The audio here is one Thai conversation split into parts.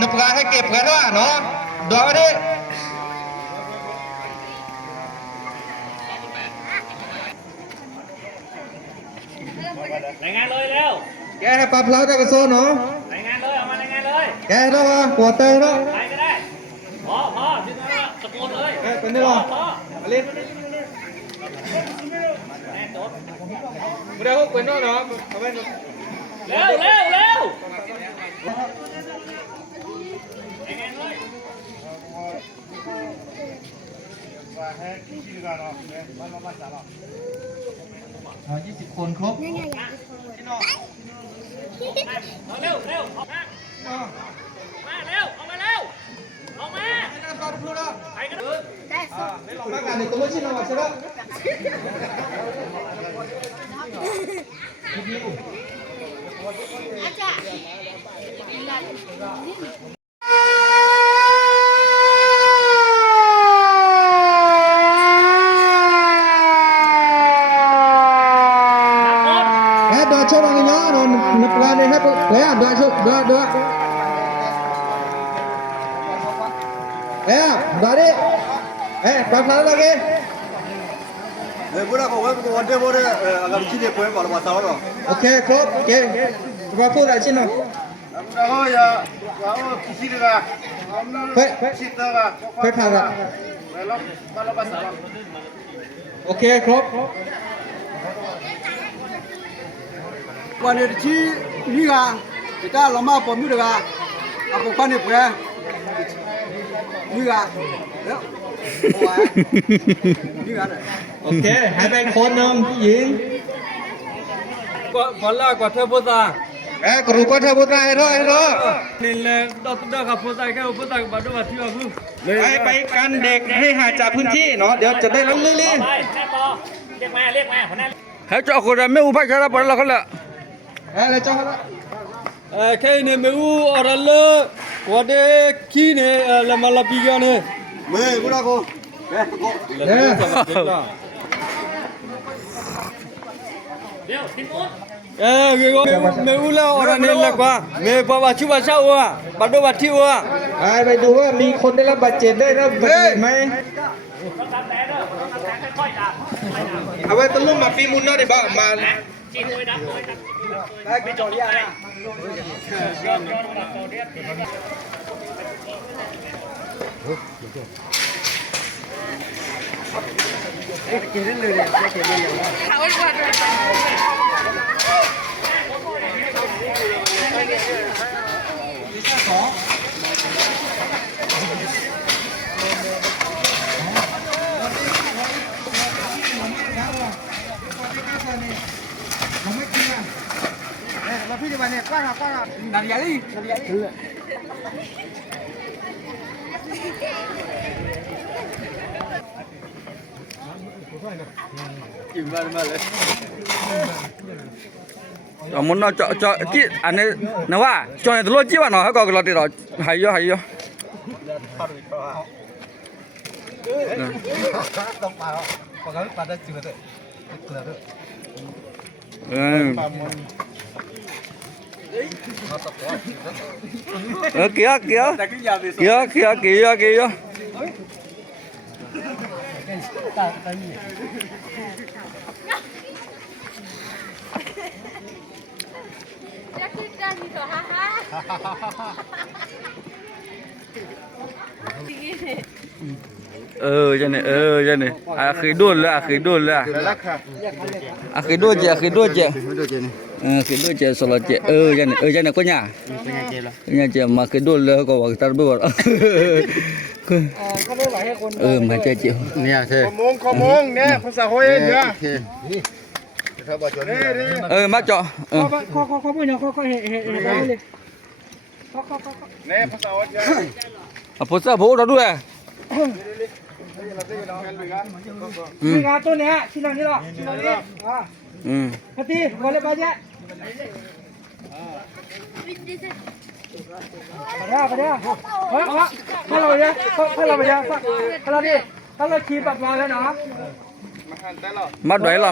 นึกลาให้เก็บกันว่าเนาะดอกนี้รายงานเลยเร็วแกให้ปลาเพลาได้กระโซนเนาะรายงานเลยเอามารายงานเลยแกแล้ววะหัวเตยแล้วใครก็ได้พอที่นั่นตะโกนเลยเป็นได้หรออลิสแน่จดไม่ได้พวกเป็นน้องเนาะเอาไว้เร็วรายงานเลย20 คนครบเร็วมาเร็วออกมาเร็วออกมาใครก็ได้มากันในตัวชิ้นเอาใช่ไหมอาจารย์ชอบอะไรเนาะนอนนึกว่าเนี่ยให้แล้วดอยชุดดอยแล้วดอยดิปลาพลาแล้วกันบุญก็วันเดียวบุญอาการชิ้นเดียวพอมาสาวหรอโอเคครบโอเคมาพูดอะไรชิ้นหน่อยแล้วก็อย่าคิดเลยนะคิดเลยนะไปผ่านละแล้วมาสาวโอเคครบวันนี้ที่นี่ก็จะเรามาปนมือเด็กอ่ะเอาปนนี่เพื่อนี่ก็แล้วนี่ก็โอเคให้ไปคนหนึ่งผู้หญิงก็วันละก็เธอพูดซะกรู้ก็เธอพูดได้เหรอนี่แหละดอกกับพูดได้แค่พูดได้มาดูมาที่ว่าคือไปกันเด็กให้หาจากพื้นที่เนาะเดี๋ยวจะได้รู้เรื่อยๆแม่ปอเรียกมาหัวหน้าให้เจ้าคนไม่อุปชัยรับเราคนละอะไรเจ้าแค่เนี่ยไม่รู้อะไรเลยว่าเด็กขี้เนี่ยละมาละปีกันเนี่ยไม่กูรักกูเดี๋ยวทิ้งมุดไม่รู้แล้วอะไรเนี่ยละกว่าไม่พอว่าชิวาเช่าว่ะบัดดูบัดที่ว่ะไปดูว่ามีคนได้รับบาดเจ็บได้รับบาดเจ็บไหมเอาไว้ตะลุ่มมาฟีมุนเนาะดิบ้ามาจีนด้วยดับได้ไปจอดยานะเกินเลยเนี่ยเกินเลยเขาไว้ก่อนพี่จะมาเนี่ยกว้างนาฬิกาดิอิ่มมากเลยmuốn nó cho cái anh ấy nóว่าcho này tôi chỉ bảo nó hay còn cái đó hay vôต้องปลาปลาปลาได้จืดเลยเกลือด้วยkìa cho này khi đuôn là khi đuôn chị khi đuôn chị solo chị cho này có nhà chị mà khi đuôn là có bảo ta bớt mà chơi chịu nè thế có mông nè không sao hôi nữa mắt cho có bao nhiêu có hệ nè không sao à phụ sa bố đó đuôiนี่งานตัวเนี้ยชิ้นนี้หรอชิ้นนี้พอดีวันเลยไปเจ๊ไปเด้ถ้าเราเนี่ยถ้าเราไปเจ๊ถ้าเราดิถ้าเราขี่แบบมาแล้วเนาะmắt đuổi lò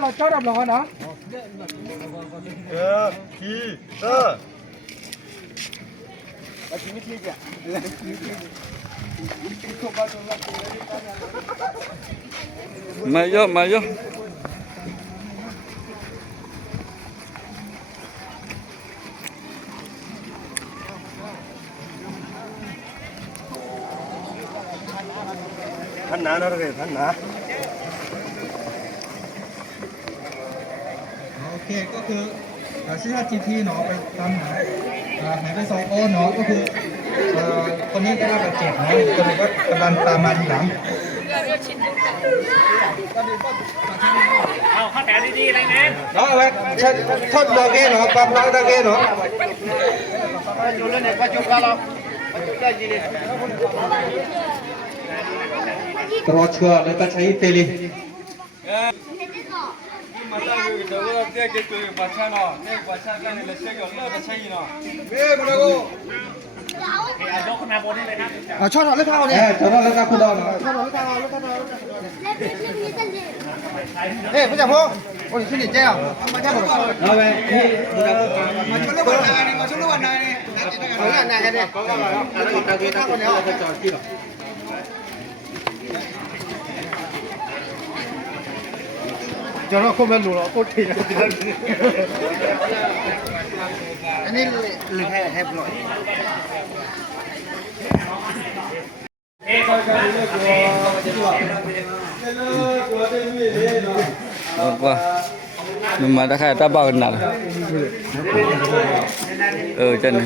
เราชอบแบบร้อนเนาะขี่ มาเยอะมาเยอะพันหนาเราเลยพันหนา โอเคก็คือชื่อว่า GT เนาะไปตามหาหายไป2คนเนาะก็คือคนนี้ได้รับบาดเจ็บเนาะคนนี้ก็กำลังตามมาทีหลัง เอาข้าแต่ดีๆเลยนะ เนาะเอาไว้ทดดอกเกเนาะปั๊บดอกเกเนาะตรอเชื่อแล้วก็ใช้เตลิ มาตั้งอยู่แต่ว่าเด็กเกิดบัตรชาเนาะเด็กบัตรชากันเลยเช็คก่อนเลิกบัตรชาอีเนาะเบ้มาแล้วกู เอายกขึ้นมาบนนี่เลยนะ ชอบหน่อยเลยเท่าเนี่ย ชอบแล้วครับคุณดอน เฮ้ยพี่จ๋าพงโอ้ยขึ้นดิเจ้ามาแค่ผม เอาไปที่คุณดอน มันเรื่องวันไหนนี่มาช่วยเรื่องวันไหนนี่เรื่องไหนกันเนี่ยตะกี้ตะกี้เราไปจอดที่หรอจะรอคนมาหลุดหรอโคตรทีอันนี้หรือแฮปหน่อย apa memang dah kaya tabak kenal macam ni